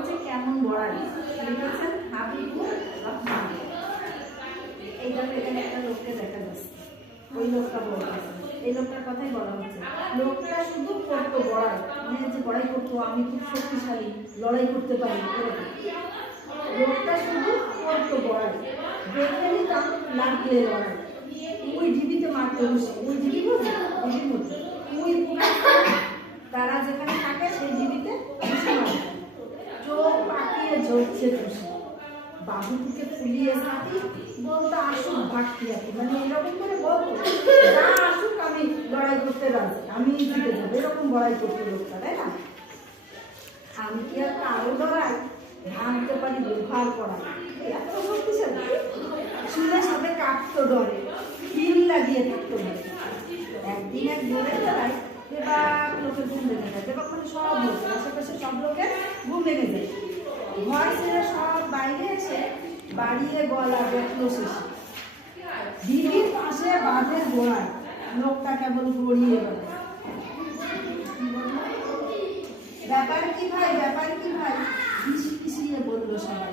হচ্ছে কেমন বড়াই লিখেছেন হাবিবুর রহমান। এইভাবে এখানে একটা লোককে দেখা যাচ্ছে, ওই লোকটা বলতেছে, এই লোকটার কথাই বলা হচ্ছে। লোকটা শুধু করতো বড়াই, মানে যে বড়াই করতো আমি খুব শক্তিশালী, লড়াই করতে পারি, লোকটা শুধু করতো বড়াই, দেখে নিতাম লাগলে লড়াই। ওই ঢিবিতে মারতে বসে, ওই ঢিবি বলছে, ঢিবির মধ্যে ওই তারা যেখানে থাকে সেই ঢিবিতে চোখ পাকিয়ে ঝরছে বসে, বাবুকে ফুলিয়ে সাথী বলতো আসুক ভাটকি আছে, মানে এরকম করে বলতো যা আসুক আমি লড়াই করতে রাজি, আমি জিতে যাবো, এরকম লড়াই করতে লোকটা, তাই না? আমি কি একটা আরো লড়াই ভাঙতে পারি ব্যবহার করা, এত শক্তিশালী, শুনে সাথে কাঁপতো ডরে, হিল লাগিয়ে থাকতো না। একদিন এক দৌড়ে বেড়ায়, এবার লোকের ঘুম ভেঙে যায়, এবার মানে সব লোক আশেপাশে সব লোকের ঘুম ভেঙে যায়, ঘর ছেড়ে সব বাইরে এসে বাড়িয়ে গলা দেখলো শেষে দিদির পাশে বাঁধের গোড়ায় লোকটা কেবল গড়িয়ে গেল। ব্যাপার কি ভাই, ব্যাপার কি ভাই, পিছিয়ে বললো সবাই।